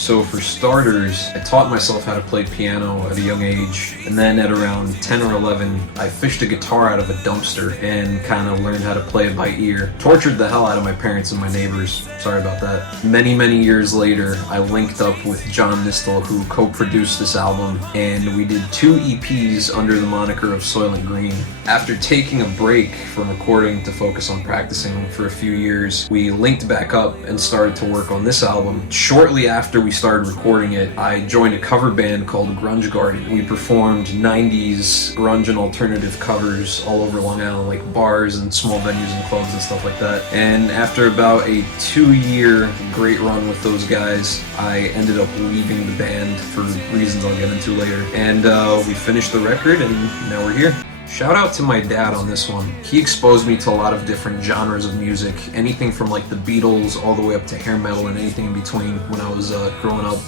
So for starters, I taught myself how to play piano at a young age, and then at around 10 or 11, I fished a guitar out of a dumpster and kind of learned how to play it by ear. Tortured the hell out of my parents and my neighbors. Sorry about that. Many years later, I linked up with John Nistal, who co-produced this album, and we did 2 EPs under the moniker of Soylent Green. After taking a break from recording to focus on practicing for a few years, we linked back up and started to work on this album. Shortly after we started recording it, I joined a cover band called Grunge Garden. We performed 90s grunge and alternative covers all over Long Island, like bars and small venues and clubs and stuff like that. And after about a 2-year great run with those guys, I ended up leaving the band for reasons I'll get into later. And we finished the record, and now we're here. Shout out to my dad on this one. He exposed me to a lot of different genres of music, anything from like the Beatles all the way up to hair metal and anything in between when I was growing up.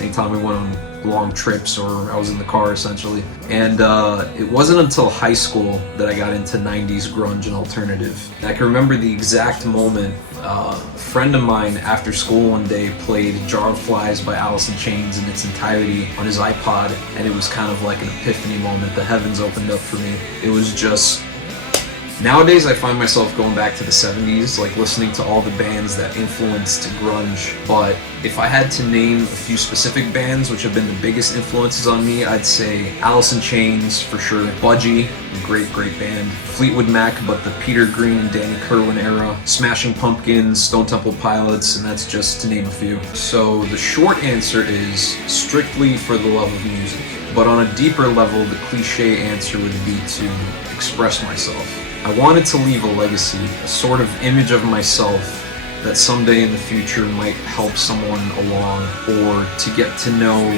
Anytime we went on long trips or I was in the car essentially. And it wasn't until high school that I got into 90s grunge and alternative. I can remember the exact moment. A friend of mine after school one day played Jar of Flies by Alice in Chains in its entirety on his iPod, and it was kind of like an epiphany moment. The heavens opened up for me. It was just... Nowadays I find myself going back to the 70s, like listening to all the bands that influenced grunge, but if I had to name a few specific bands which have been the biggest influences on me, I'd say Alice in Chains for sure, Budgie, great band, Fleetwood Mac, but the Peter Green and Danny Kerwin era, Smashing Pumpkins, Stone Temple Pilots, and that's just to name a few. So the short answer is strictly for the love of music, but on a deeper level, the cliche answer would be to express myself. I wanted to leave a legacy, a sort of image of myself that someday in the future might help someone along, or to get to know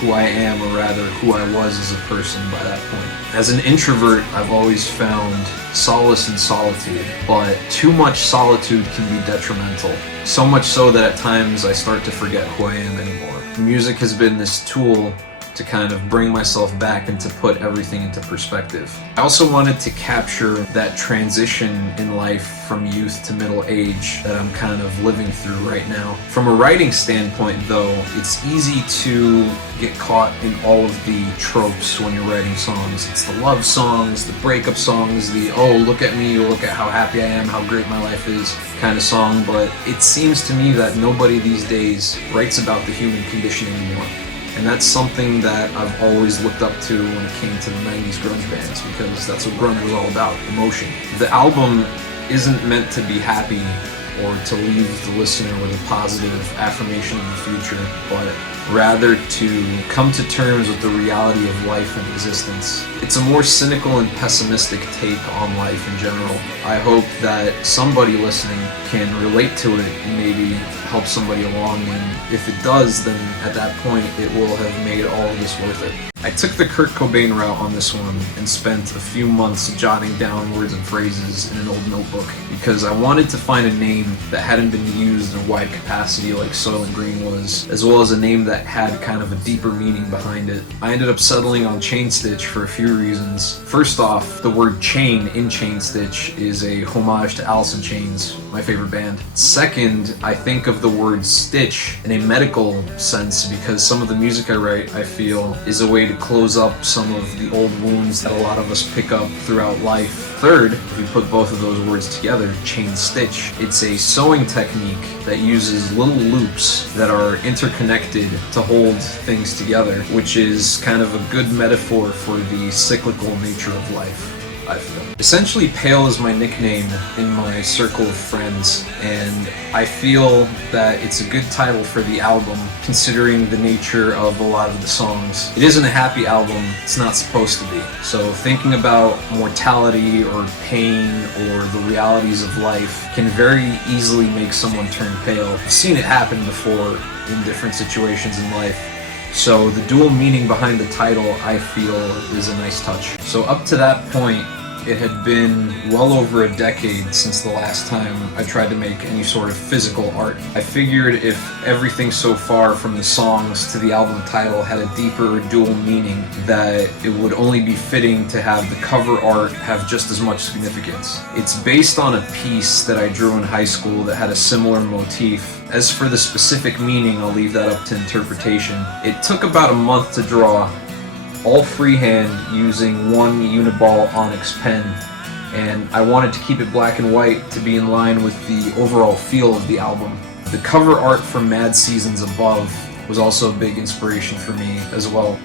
who I am, or rather who I was as a person by that point. As an introvert, I've always found solace in solitude, but too much solitude can be detrimental. So much so that at times I start to forget who I am anymore. Music has been this tool to kind of bring myself back and to put everything into perspective. I also wanted to capture that transition in life from youth to middle age that I'm kind of living through right now. From a writing standpoint though, it's easy to get caught in all of the tropes when you're writing songs. It's the love songs, the breakup songs, the oh look at me, look at how happy I am, how great my life is kind of song, but it seems to me that nobody these days writes about the human condition anymore. And that's something that I've always looked up to when it came to the 90s grunge bands, because that's what grunge was all about, emotion. The album isn't meant to be happy or to leave the listener with a positive affirmation of the future, but rather to come to terms with the reality of life and existence. It's a more cynical and pessimistic take on life in general. I hope that somebody listening can relate to it and maybe help somebody along, and if it does, then at that point it will have made all of this worth it. I took the Kurt Cobain route on this one and spent a few months jotting down words and phrases in an old notebook because I wanted to find a name that hadn't been used in a wide capacity like Soylent Green was, as well as a name that had kind of a deeper meaning behind it. I ended up settling on Chainstitch for a few reasons. First off, the word chain in Chainstitch is a homage to Alice in Chains, my favorite band. Second, I think of the word stitch in a medical sense because some of the music I write, I feel, is a way to close up some of the old wounds that a lot of us pick up throughout life. Third, if we put both of those words together, chain stitch, it's a sewing technique that uses little loops that are interconnected to hold things together, which is kind of a good metaphor for the cyclical nature of life, I feel. Essentially, Pale is my nickname in my circle of friends, and I feel that it's a good title for the album, considering the nature of a lot of the songs. It isn't a happy album, it's not supposed to be. So thinking about mortality or pain or the realities of life can very easily make someone turn pale. I've seen it happen before in different situations in life. So the dual meaning behind the title, I feel, is a nice touch. So up to that point, It had been well over a decade since the last time I tried to make any sort of physical art. I figured if everything so far from the songs to the album title had a deeper dual meaning, that it would only be fitting to have the cover art have just as much significance. It's based on a piece that I drew in high school that had a similar motif. As for the specific meaning, I'll leave that up to interpretation. It took about a month to draw, all freehand using one Uniball Onyx pen, and I wanted to keep it black and white to be in line with the overall feel of the album. The cover art for Mad Seasons Above was also a big inspiration for me as well.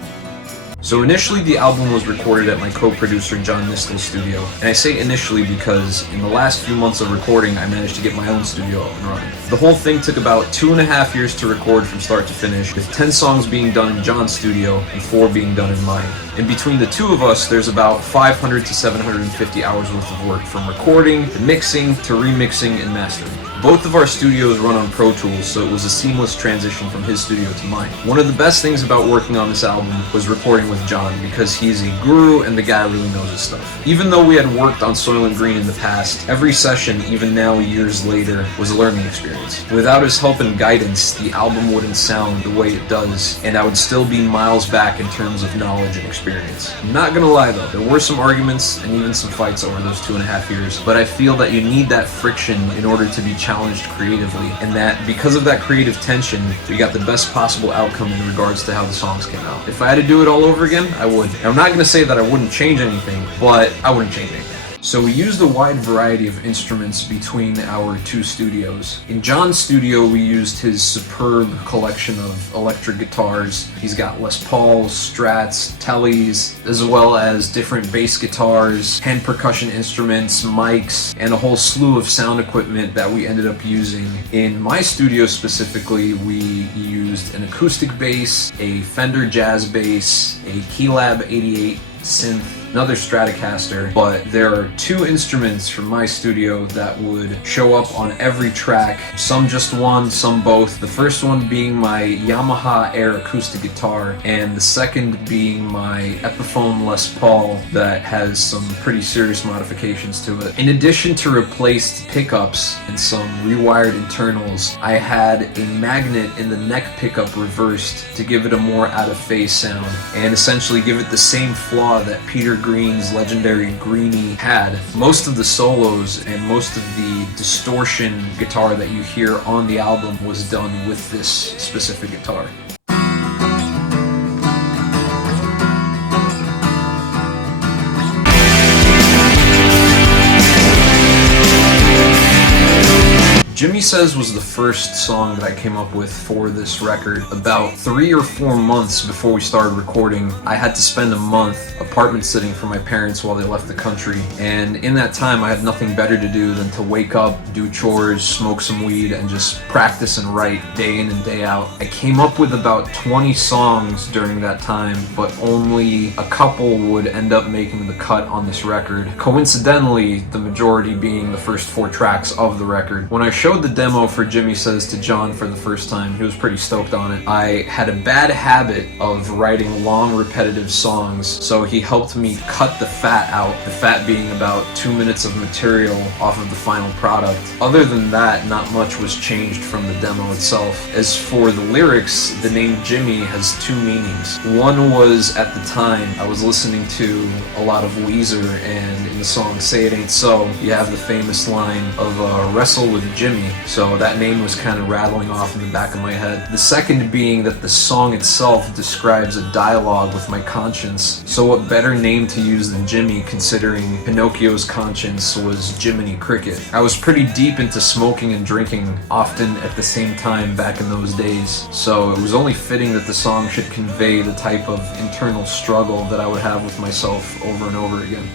So initially the album was recorded at my co-producer John Nistal's studio, and I say initially because in the last few months of recording I managed to get my own studio up and running. The whole thing took about 2.5 years to record from start to finish, with 10 songs being done in John's studio and 4 being done in mine. And between the two of us there's about 500 to 750 hours worth of work, from recording to mixing to remixing and mastering. Both of our studios run on Pro Tools, so it was a seamless transition from his studio to mine. One of the best things about working on this album was recording with John, because he's a guru and the guy really knows his stuff. Even though we had worked on Soylent Green in the past, every session, even now years later, was a learning experience. Without his help and guidance, the album wouldn't sound the way it does, and I would still be miles back in terms of knowledge and experience. I'm not gonna lie though, there were some arguments and even some fights over those 2.5 years, but I feel that you need that friction in order to be challenged creatively, and that because of that creative tension, we got the best possible outcome in regards to how the songs came out. If I had to do it all over again, I would. I'm not going to say that I wouldn't change anything, but I wouldn't change anything. So we used a wide variety of instruments between our two studios. In John's studio, we used his superb collection of electric guitars. He's got Les Pauls, Strats, Tellys, as well as different bass guitars, hand percussion instruments, mics, and a whole slew of sound equipment that we ended up using. In my studio specifically, we used an acoustic bass, a Fender Jazz bass, a Keylab 88 synth, another Stratocaster, but there are 2 instruments from my studio that would show up on every track, some just one, some both. The first one being my Yamaha Air acoustic guitar, and the second being my Epiphone Les Paul that has some pretty serious modifications to it. In addition to replaced pickups and some rewired internals, I had a magnet in the neck pickup reversed to give it a more out-of-phase sound, and essentially give it the same flaw that Peter Green's legendary Greenie had. Most of the solos and most of the distortion guitar that you hear on the album was done with this specific guitar. Jimmy Says was the first song that I came up with for this record. About 3 or 4 months before we started recording, I had to spend a month apartment sitting for my parents while they left the country, and in that time I had nothing better to do than to wake up, do chores, smoke some weed, and just practice and write day in and day out. I came up with about 20 songs during that time, but only a couple would end up making the cut on this record. Coincidentally, the majority being the first 4 tracks of the record. When I showed the demo for Jimmy Says to John for the first time, he was pretty stoked on it. I had a bad habit of writing long repetitive songs, so he helped me cut the fat out, the fat being about 2 minutes of material off of the final product. Other than that, not much was changed from the demo itself. As for the lyrics, the name Jimmy has 2 meanings. One was, at the time, I was listening to a lot of Weezer, and in the song Say It Ain't So, you have the famous line of wrestle with Jimmy. So that name was kind of rattling off in the back of my head. The second being that the song itself describes a dialogue with my conscience. So what better name to use than Jimmy, considering Pinocchio's conscience was Jiminy Cricket. I was pretty deep into smoking and drinking, often at the same time back in those days. So it was only fitting that the song should convey the type of internal struggle that I would have with myself over and over again.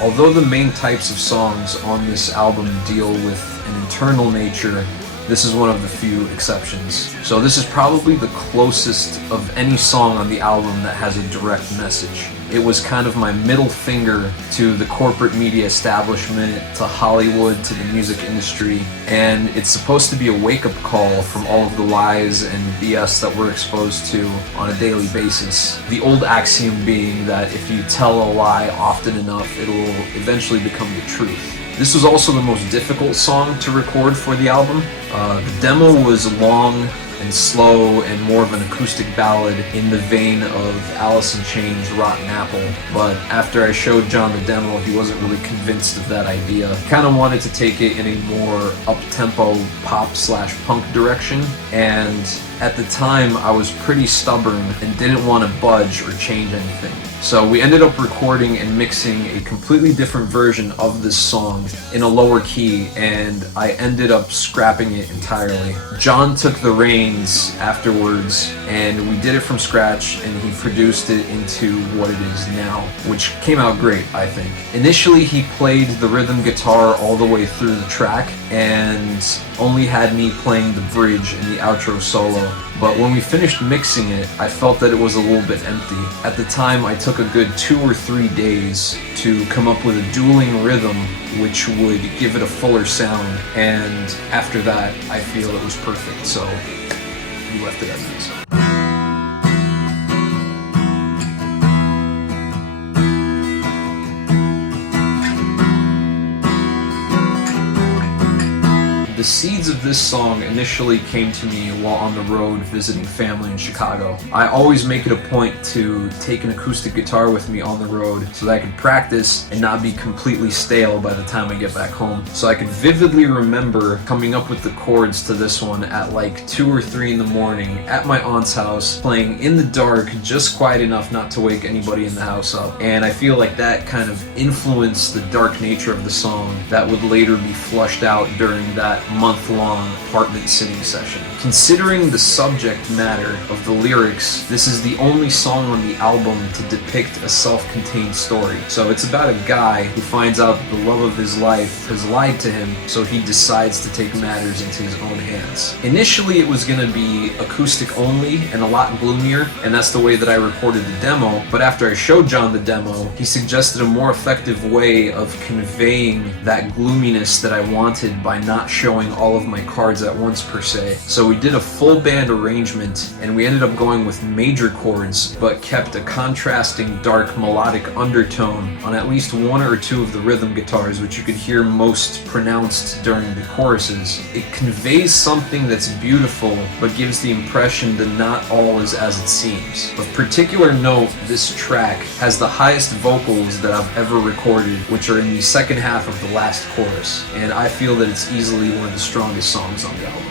Although the main types of songs on this album deal with an internal nature this is one of the few exceptions. So this is probably the closest of any song on the album that has a direct message. It was kind of my middle finger to the corporate media establishment, to Hollywood, to the music industry, and it's supposed to be a wake-up call from all of the lies and BS that we're exposed to on a daily basis. The old axiom being that if you tell a lie often enough, it will eventually become the truth. This was also the most difficult song to record for the album. The demo was long and slow and more of an acoustic ballad in the vein of Alice in Chains' Rotten Apple, but after I showed John the demo, he wasn't really convinced of that idea. Kind of wanted to take it in a more up-tempo pop/punk direction, and at the time I was pretty stubborn and didn't want to budge or change anything. So we ended up recording and mixing a completely different version of this song in a lower key, and I ended up scrapping it entirely. John took the reins afterwards, and we did it from scratch, and he produced it into what it is now, which came out great, I think. Initially, he played the rhythm guitar all the way through the track, and only had me playing the bridge and the outro solo. But when we finished mixing it, I felt that it was a little bit empty. At the time, I took a good 2 or 3 days to come up with a dueling rhythm which would give it a fuller sound, and after that, I feel it was perfect, so we left it as is. The seeds of this song initially came to me while on the road visiting family in Chicago. I always make it a point to take an acoustic guitar with me on the road so that I could practice and not be completely stale by the time I get back home. So I could vividly remember coming up with the chords to this one at like 2 or 3 in the morning at my aunt's house, playing in the dark, just quiet enough not to wake anybody in the house up. And I feel like that kind of influenced the dark nature of the song that would later be flushed out during that month-long apartment sitting session. Considering the subject matter of the lyrics, this is the only song on the album to depict a self-contained story. So it's about a guy who finds out that the love of his life has lied to him, so he decides to take matters into his own hands. Initially it was gonna be acoustic only and a lot gloomier, and that's the way that I recorded the demo, but after I showed John the demo, he suggested a more effective way of conveying that gloominess that I wanted by not showing all of my cards at once per se. So we did a full band arrangement, and we ended up going with major chords but kept a contrasting dark melodic undertone on at least 1 or 2 of the rhythm guitars, which you could hear most pronounced during the choruses. It conveys something that's beautiful but gives the impression that not all is as it seems. Of particular note, this track has the highest vocals that I've ever recorded, which are in the second half of the last chorus, and I feel that it's easily one of the strongest songs on the album.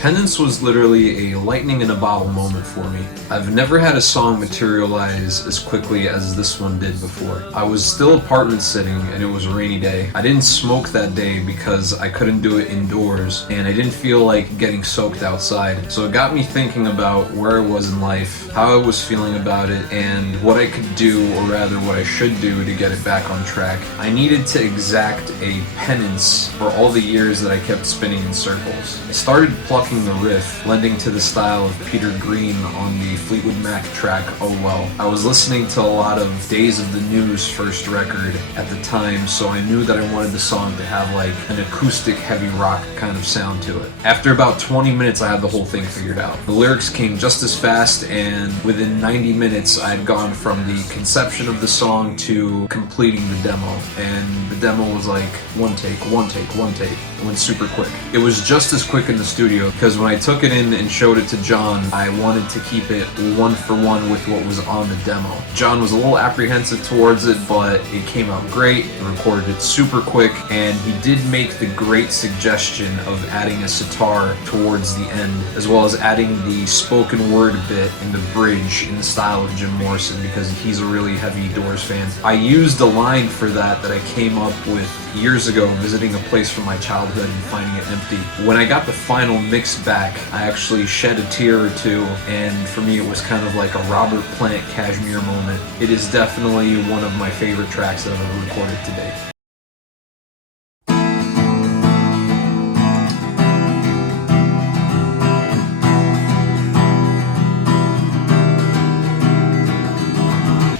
Penance was literally a lightning in a bottle moment for me. I've never had a song materialize as quickly as this one did before. I was still apartment sitting and it was a rainy day. I didn't smoke that day because I couldn't do it indoors and I didn't feel like getting soaked outside. So it got me thinking about where I was in life, how I was feeling about it, and what I could do, or rather what I should do, to get it back on track. I needed to exact a penance for all the years that I kept spinning in circles. I started plucking the riff, lending to the style of Peter Green on the Fleetwood Mac track Oh Well. I was listening to a lot of Days of the New's first record at the time, so I knew that I wanted the song to have like an acoustic heavy rock kind of sound to it. After about 20 minutes I had the whole thing figured out. The lyrics came just as fast, and within 90 minutes I had gone from the conception of the song to completing the demo, and the demo was like one take, one take, one take. It went super quick. It was just as quick in the studio because when I took it in and showed it to John, I wanted to keep it 1 for 1 with what was on the demo. John was a little apprehensive towards it, but it came out great. He recorded it super quick, and he did make the great suggestion of adding a sitar towards the end, as well as adding the spoken word bit in the bridge in the style of Jim Morrison, because he's a really heavy Doors fan. I used a line for that I came up with years ago visiting a place from my childhood and finding it empty. When I got the final mix weeks back, I actually shed a tear or two, and for me it was kind of like a Robert Plant Cashmere moment. It is definitely one of my favorite tracks that I've ever recorded to date.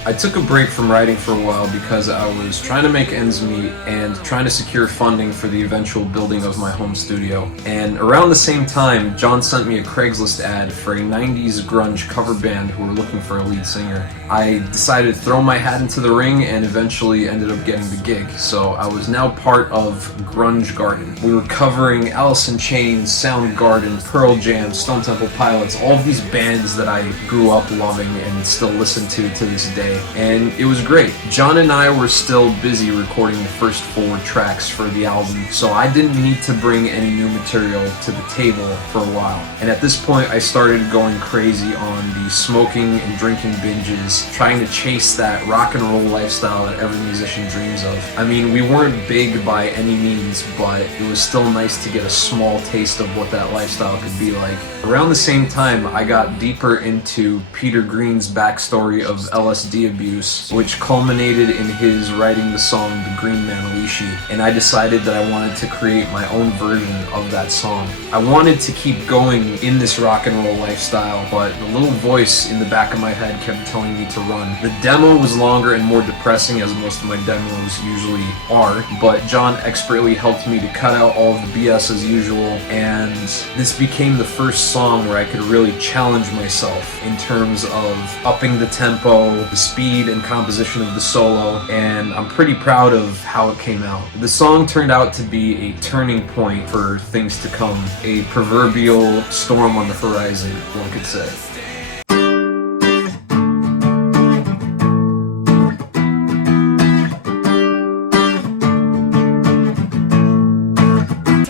I took a break from writing for a while because I was trying to make ends meet and trying to secure funding for the eventual building of my home studio. And around the same time, John sent me a Craigslist ad for a 90s grunge cover band who were looking for a lead singer. I decided to throw my hat into the ring and eventually ended up getting the gig. So I was now part of Grunge Garden. We were covering Alice in Chains, Soundgarden, Pearl Jam, Stone Temple Pilots, all of these bands that I grew up loving and still listen to this day. And it was great. John and I were still busy recording the first 4 tracks for the album, so I didn't need to bring any new material to the table for a while. And at this point, I started going crazy on the smoking and drinking binges, trying to chase that rock and roll lifestyle that every musician dreams of. I mean, we weren't big by any means, but it was still nice to get a small taste of what that lifestyle could be like. Around the same time, I got deeper into Peter Green's backstory of LSD abuse, which culminated in his writing the song The Green Manalishi, and I decided that I wanted to create my own version of that song. I wanted to keep going in this rock and roll lifestyle, but the little voice in the back of my head kept telling me to run. The demo was longer and more depressing, as most of my demos usually are, but John expertly helped me to cut out all of the BS as usual, and this became the first song where I could really challenge myself in terms of upping the tempo, the speed and composition of the solo, and I'm pretty proud of how it came out. The song turned out to be a turning point for things to come, a proverbial storm on the horizon, one could say.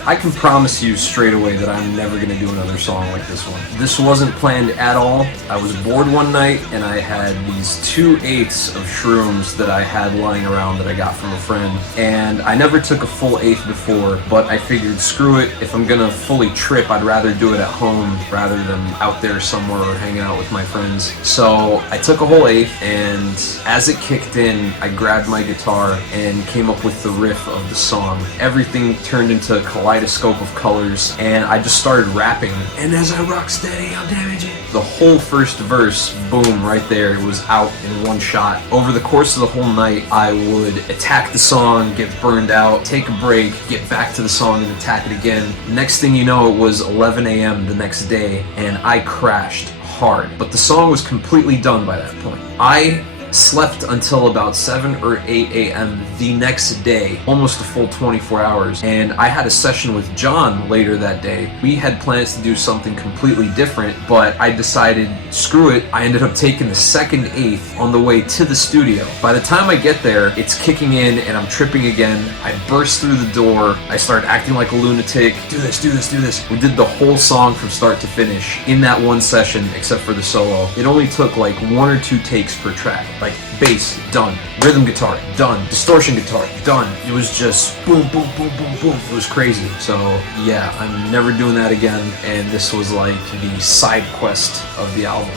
I can promise you straight away that I'm never going to do another song like this one. This wasn't planned at all. I was bored one night and I had these 2/8 of shrooms that I had lying around that I got from a friend. And I never took a full eighth before, but I figured screw it, if I'm going to fully trip, I'd rather do it at home rather than out there somewhere or hanging out with my friends. So I took a whole eighth, and as it kicked in, I grabbed my guitar and came up with the riff of the song. Everything turned into a kaleidoscope of colors, and I just started rapping. And as I rock steady, I'll damage it. The whole first verse, boom, right there, it was out in one shot. Over the course of the whole night, I would attack the song, get burned out, take a break, get back to the song and attack it again. Next thing you know, it was 11 a.m. the next day, and I crashed hard. But the song was completely done by that point. I slept until about 7 or 8 a.m. the next day, almost a full 24 hours, and I had a session with John later that day. We had plans to do something completely different, but I decided, screw it. I ended up taking the second eighth on the way to the studio. By the time I get there, it's kicking in and I'm tripping again. I burst through the door. I started acting like a lunatic. Do this, do this, do this. We did the whole song from start to finish in that one session, except for the solo. It only took like 1 or 2 takes per track. Like bass, done. Rhythm guitar, done. Distortion guitar, done. It was just boom, boom, boom, boom, boom. It was crazy. So yeah, I'm never doing that again. And this was like the side quest of the album.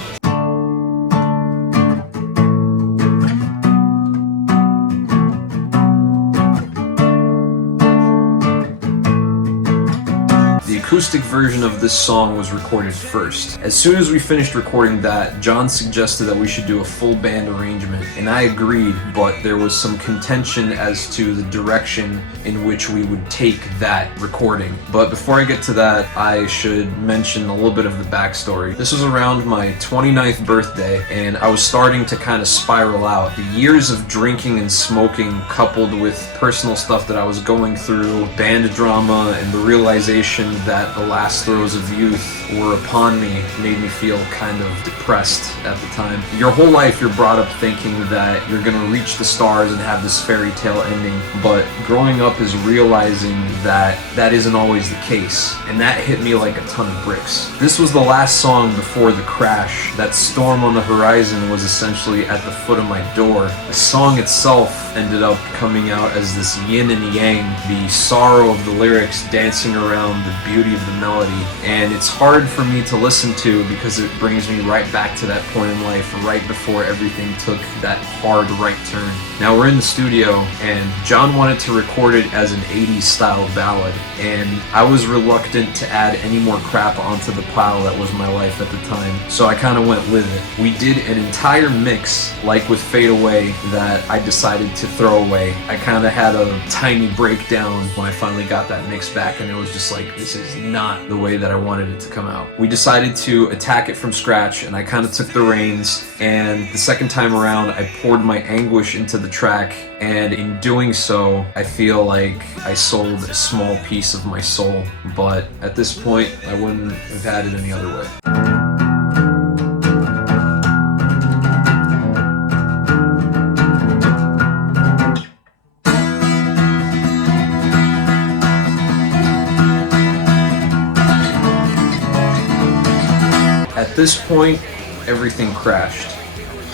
The acoustic version of this song was recorded first. As soon as we finished recording that, John suggested that we should do a full band arrangement, and I agreed, but there was some contention as to the direction in which we would take that recording. But before I get to that, I should mention a little bit of the backstory. This was around my 29th birthday, and I was starting to kind of spiral out. The years of drinking and smoking, coupled with personal stuff that I was going through, band drama, and the realization that the last throes of youth were upon me made me feel kind of depressed at the time. Your whole life you're brought up thinking that you're gonna reach the stars and have this fairy tale ending, but growing up is realizing that that isn't always the case, and that hit me like a ton of bricks. This was the last song before the crash. That storm on the horizon was essentially at the foot of my door. The song itself ended up coming out as this yin and yang, the sorrow of the lyrics dancing around the beauty of the melody, and it's hard for me to listen to because it brings me right back to that point in life, right before everything took that hard right turn. Now we're in the studio, and John wanted to record it as an 80s style ballad, and I was reluctant to add any more crap onto the pile that was my life at the time, so I kind of went with it. We did an entire mix, like with Fade Away, that I decided to throw away. I kind of had a tiny breakdown when I finally got that mix back, and it was just like, this is not the way that I wanted it to come out. We decided to attack it from scratch, and I kind of took the reins, and the second time around I poured my anguish into the track, and in doing so I feel like I sold a small piece of my soul, but at this point I wouldn't have had it any other way. At this point, everything crashed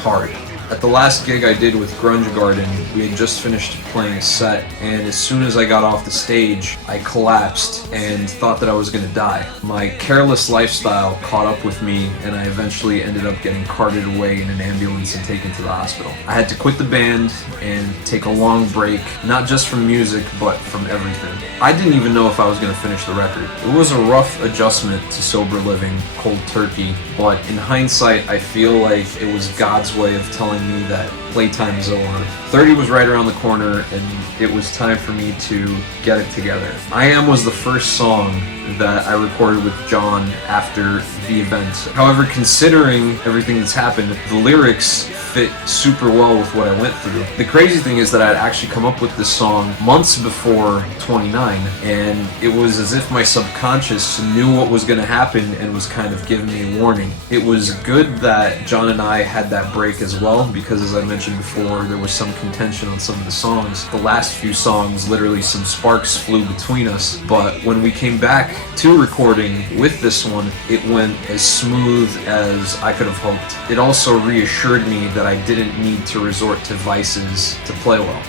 hard. At the last gig I did with Grunge Garden, we had just finished playing a set, and as soon as I got off the stage, I collapsed and thought that I was gonna die. My careless lifestyle caught up with me, and I eventually ended up getting carted away in an ambulance and taken to the hospital. I had to quit the band and take a long break, not just from music, but from everything. I didn't even know if I was gonna finish the record. It was a rough adjustment to sober living, cold turkey, but in hindsight, I feel like it was God's way of telling me that playtime is over. 30 was right around the corner, and it was time for me to get it together. I Am was the first song that I recorded with John after the event. However, considering everything that's happened, the lyrics fit super well with what I went through. The crazy thing is that I'd actually come up with this song months before 29, and it was as if my subconscious knew what was going to happen and was kind of giving me a warning. It was good that John and I had that break as well, because as I mentioned before, there was some contention on some of the songs. The last few songs, literally some sparks flew between us, but when we came back to recording with this one, it went as smooth as I could have hoped. It also reassured me that I didn't need to resort to vices to play well.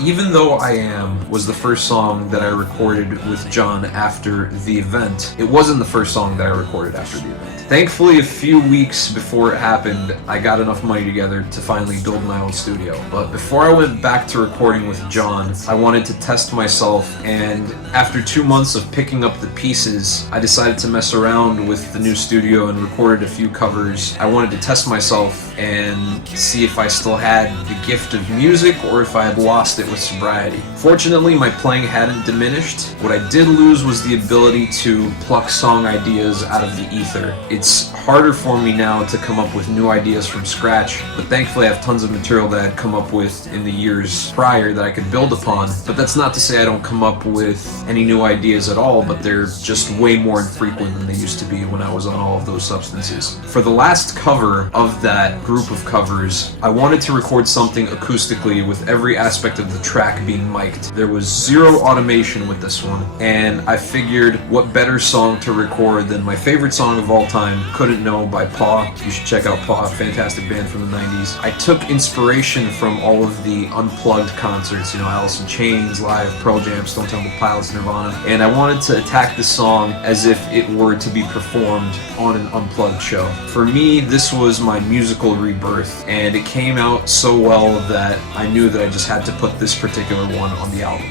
Even though I Am was the first song that I recorded with John after the event, it wasn't the first song that I recorded after the event. Thankfully, a few weeks before it happened, I got enough money together to finally build my own studio. But before I went back to recording with John, I wanted to test myself, and after 2 months of picking up the pieces, I decided to mess around with the new studio and recorded a few covers. I wanted to test myself and see if I still had the gift of music or if I had lost it with sobriety. Fortunately, my playing hadn't diminished. What I did lose was the ability to pluck song ideas out of the ether. It's harder for me now to come up with new ideas from scratch, but thankfully I have tons of material that I'd come up with in the years prior that I could build upon. But that's not to say I don't come up with any new ideas at all, but they're just way more infrequent than they used to be when I was on all of those substances. For the last cover of that group of covers, I wanted to record something acoustically with every aspect of the track being mic'd. There was zero automation with this one, and I figured what better song to record than my favorite song of all time, Couldn't Know by Paw. You should check out Paw, fantastic band from the 90s. I took inspiration from all of the unplugged concerts, Alice in Chains, Live, Pearl Jam, Stone Temple Pilots, Nirvana, and I wanted to attack the song as if it were to be performed on an unplugged show. For me, this was my musical rebirth, and it came out so well that I knew that I just had to put this particular one on the album.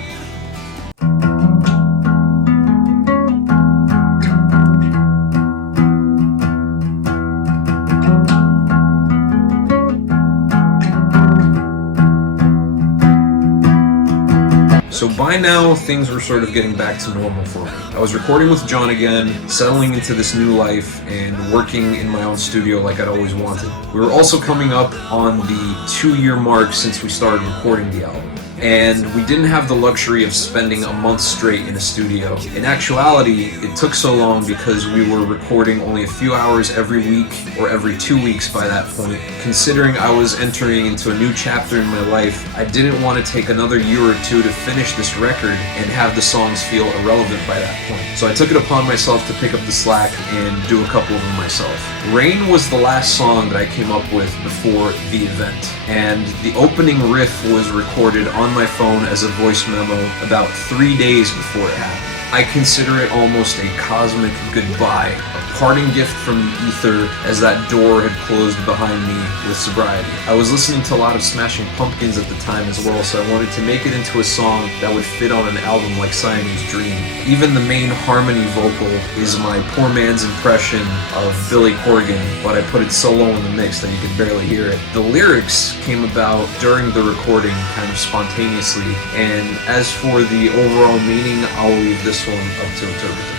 So by now, things were sort of getting back to normal for me. I was recording with John again, settling into this new life, and working in my own studio like I'd always wanted. We were also coming up on the 2-year mark since we started recording the album. and we didn't have the luxury of spending a month straight in a studio. In actuality, it took so long because we were recording only a few hours every week or every 2 weeks by that point. Considering I was entering into a new chapter in my life, I didn't want to take another year or two to finish this record and have the songs feel irrelevant by that point. So I took it upon myself to pick up the slack and do a couple of them myself. Rain was the last song that I came up with before the event, and the opening riff was recorded on my phone as a voice memo about 3 days before it happened. I consider it almost a cosmic goodbye, a parting gift from the ether as that door had closed behind me with sobriety. I was listening to a lot of Smashing Pumpkins at the time as well, so I wanted to make it into a song that would fit on an album like Siamese Dream. Even the main harmony vocal is my poor man's impression of Billy Corgan, but I put it so low in the mix that you could barely hear it. The lyrics came about during the recording kind of spontaneously, and as for the overall meaning, I'll leave this one up to interpretation.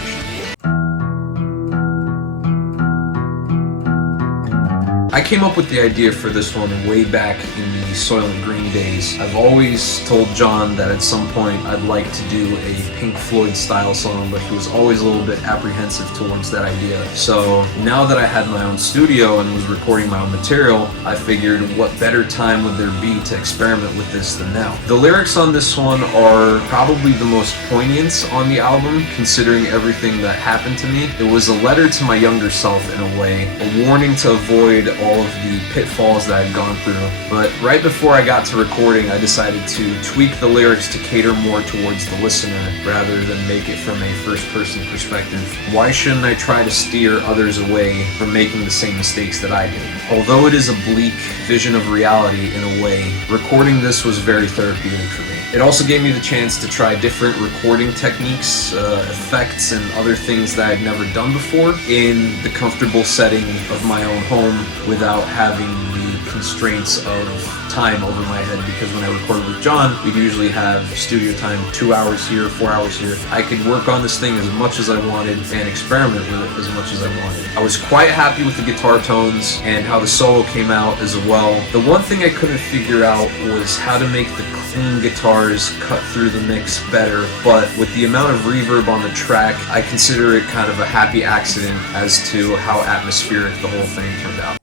I came up with the idea for this one way back in the Soylent Green days. I've always told John that at some point I'd like to do a Pink Floyd style song, but he was always a little bit apprehensive towards that idea. So now that I had my own studio and was recording my own material, I figured what better time would there be to experiment with this than now. The lyrics on this one are probably the most poignant on the album, considering everything that happened to me. It was a letter to my younger self in a way, a warning to avoid all of the pitfalls that I'd gone through. But right before I got to recording, I decided to tweak the lyrics to cater more towards the listener rather than make it from a first-person perspective. Why shouldn't I try to steer others away from making the same mistakes that I did? Although it is a bleak vision of reality in a way, recording this was very therapeutic for me. It also gave me the chance to try different recording techniques, effects, and other things that I'd never done before in the comfortable setting of my own home without having the constraints of time over my head, because when I recorded with John, we'd usually have studio time 2 hours here, 4 hours here. I could work on this thing as much as I wanted and experiment with it as much as I wanted. I was quite happy with the guitar tones and how the solo came out as well. The one thing I couldn't figure out was how to make the clean guitars cut through the mix better, but with the amount of reverb on the track, I consider it kind of a happy accident as to how atmospheric the whole thing turned out.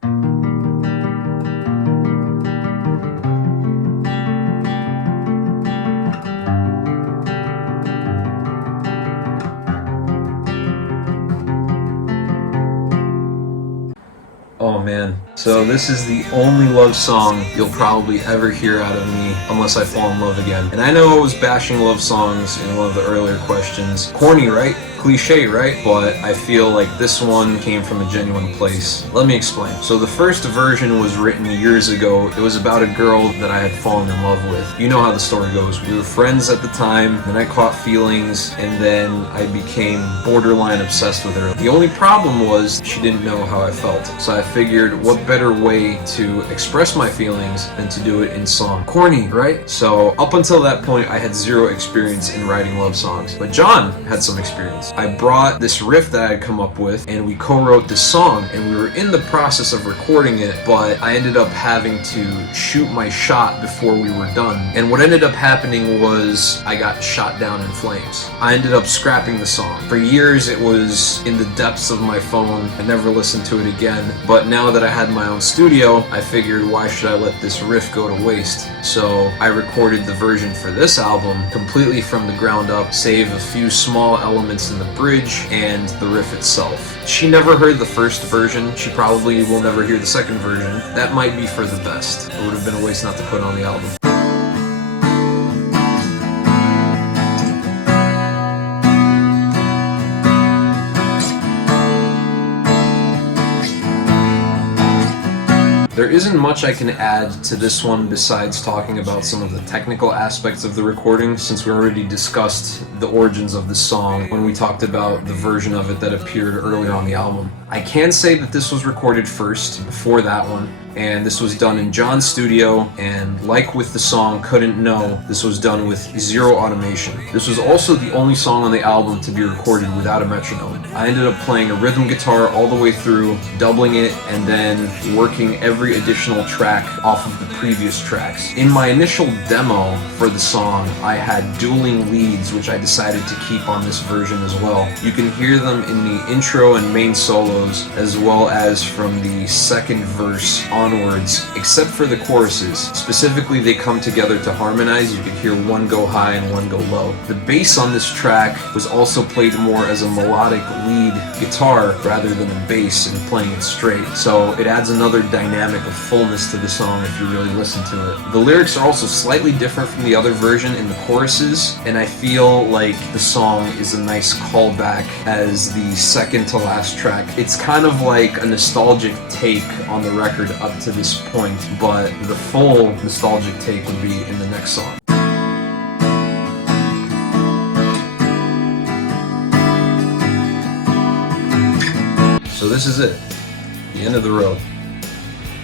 Oh man, so this is the only love song you'll probably ever hear out of me unless I fall in love again. And I know I was bashing love songs in one of the earlier questions. Corny, right? Cliche, right? But I feel like this one came from a genuine place. Let me explain. So the first version was written years ago. It was about a girl that I had fallen in love with. You know how the story goes. We were friends at the time, then I caught feelings, and then I became borderline obsessed with her. The only problem was she didn't know how I felt. So I figured, what better way to express my feelings than to do it in song? Corny, right? So up until that point, I had zero experience in writing love songs. But John had some experience. I brought this riff that I had come up with, and we co-wrote this song, and we were in the process of recording it, but I ended up having to shoot my shot before we were done. And what ended up happening was I got shot down in flames. I ended up scrapping the song. For years, it was in the depths of my phone. I never listened to it again, but now that I had my own studio, I figured, why should I let this riff go to waste? So I recorded the version for this album completely from the ground up, save a few small elements in the bridge and the riff itself. She never heard the first version. She probably will never hear the second version. That might be for the best. It would have been a waste not to put on the album. There isn't much I can add to this one besides talking about some of the technical aspects of the recording, since we already discussed the origins of the song when we talked about the version of it that appeared earlier on the album. I can say that this was recorded first, before that one, and this was done in John's studio, and like with the song Couldn't Know, this was done with zero automation. This was also the only song on the album to be recorded without a metronome. I ended up playing a rhythm guitar all the way through, doubling it, and then working every additional track off of the previous tracks. In my initial demo for the song, I had dueling leads, which I decided to keep on this version as well. You can hear them in the intro and main solos, as well as from the second verse onwards, except for the choruses. Specifically, they come together to harmonize. You can hear one go high and one go low. The bass on this track was also played more as a melodic lead guitar rather than a bass and playing it straight, so it adds another dynamic of fullness to the song if you really listen to it. The lyrics are also slightly different from the other version in the choruses, and I feel like the song is a nice callback as the second to last track. It's kind of like a nostalgic take on the record up to this point, but the full nostalgic take would be in the next song. So this is it, the end of the road.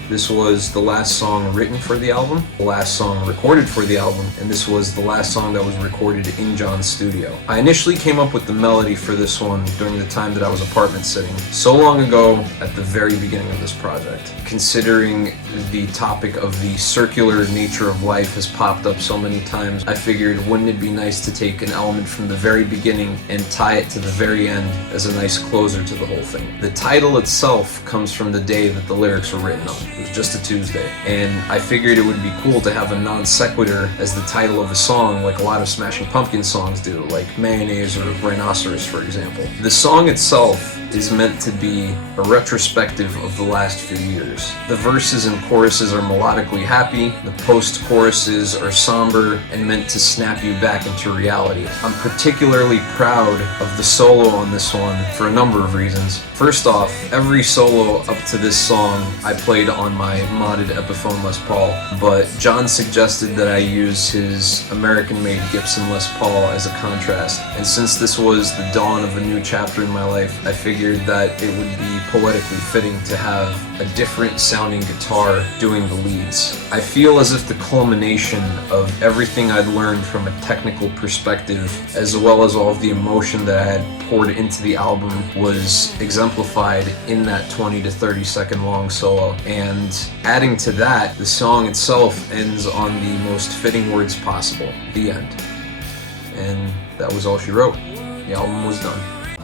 This was the last song written for the album, the last song recorded for the album, and this was the last song that was recorded in John's studio. I initially came up with the melody for this one during the time that I was apartment sitting, so long ago at the very beginning of this project. Considering the topic of the circular nature of life has popped up so many times, I figured wouldn't it be nice to take an element from the very beginning and tie it to the very end as a nice closer to the whole thing. The title itself comes from the day that the lyrics were written on. It was just a Tuesday, and I figured it would be cool to have a non sequitur as the title of a song, like a lot of Smashing Pumpkins songs do, like Mayonnaise or Rhinoceros, for example. The song itself is meant to be a retrospective of the last few years. The verses and choruses are melodically happy, the post-choruses are somber and meant to snap you back into reality. I'm particularly proud of the solo on this one for a number of reasons. First off, every solo up to this song I played on my modded Epiphone Les Paul, but John suggested that I use his American-made Gibson Les Paul as a contrast, and since this was the dawn of a new chapter in my life, I figured that it would be poetically fitting to have a different sounding guitar doing the leads. I feel as if the culmination of everything I'd learned from a technical perspective, as well as all of the emotion that I had poured into the album, was exemplified in that 20 to 30 second long solo. And adding to that, the song itself ends on the most fitting words possible, the end. And that was all she wrote. The album was done.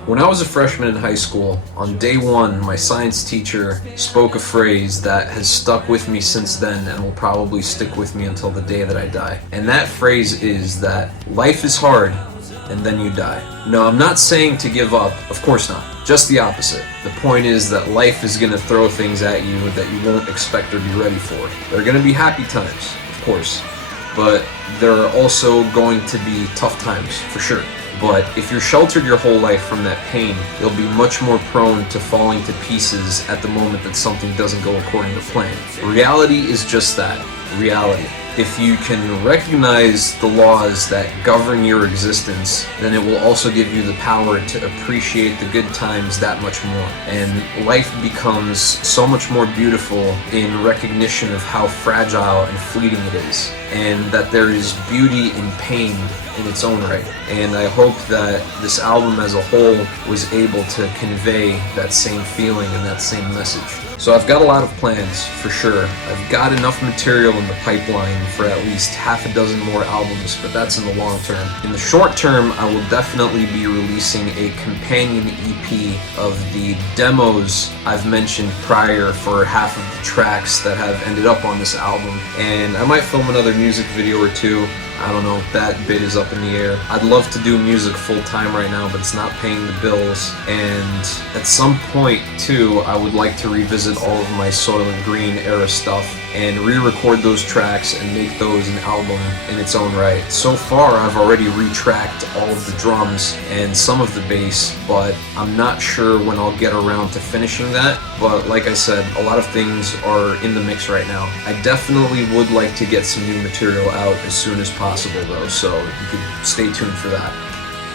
When I was a freshman in high school, on day one, my science teacher spoke a phrase that has stuck with me since then and will probably stick with me until the day that I die. And that phrase is that life is hard and then you die. No, I'm not saying to give up, of course not. Just the opposite. The point is that life is going to throw things at you that you won't expect or be ready for. There are going to be happy times, of course, but there are also going to be tough times, for sure. But if you're sheltered your whole life from that pain, you'll be much more prone to falling to pieces at the moment that something doesn't go according to plan. Reality is just that, reality. If you can recognize the laws that govern your existence, then it will also give you the power to appreciate the good times that much more. And life becomes so much more beautiful in recognition of how fragile and fleeting it is, and that there is beauty in pain in its own right. And I hope that this album as a whole was able to convey that same feeling and that same message. So I've got a lot of plans, for sure. I've got enough material in the pipeline for at least half a dozen more albums, but that's in the long term. In the short term, I will definitely be releasing a companion EP of the demos I've mentioned prior for half of the tracks that have ended up on this album, and I might film another music video or two. I don't know, that bit is up in the air. I'd love to do music full time right now, but it's not paying the bills. And at some point, too, I would like to revisit all of my Soil and Green era stuff and re-record those tracks and make those an album in its own right. So far, I've already retracked all of the drums and some of the bass, but I'm not sure when I'll get around to finishing that. But like I said, a lot of things are in the mix right now. I definitely would like to get some new material out as soon as possible though, so you could stay tuned for that.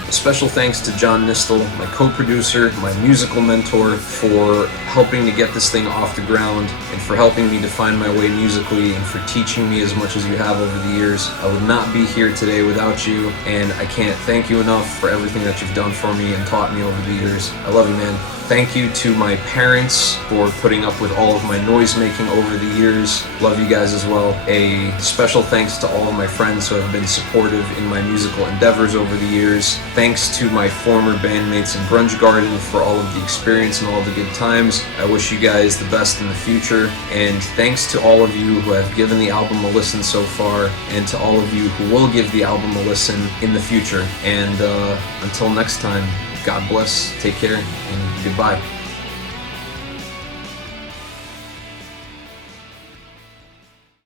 A special thanks to John Nistal, my co-producer, my musical mentor, for helping to get this thing off the ground and for helping me to find my way musically and for teaching me as much as you have over the years. I would not be here today without you, and I can't thank you enough for everything that you've done for me and taught me over the years. I love you, man. Thank you to my parents for putting up with all of my noise making over the years. Love you guys as well. A special thanks to all of my friends who have been supportive in my musical endeavors over the years. Thanks to my former bandmates in Grunge Garden for all of the experience and all the good times. I wish you guys the best in the future. And thanks to all of you who have given the album a listen so far, and to all of you who will give the album a listen in the future. And until next time, God bless, take care, and goodbye.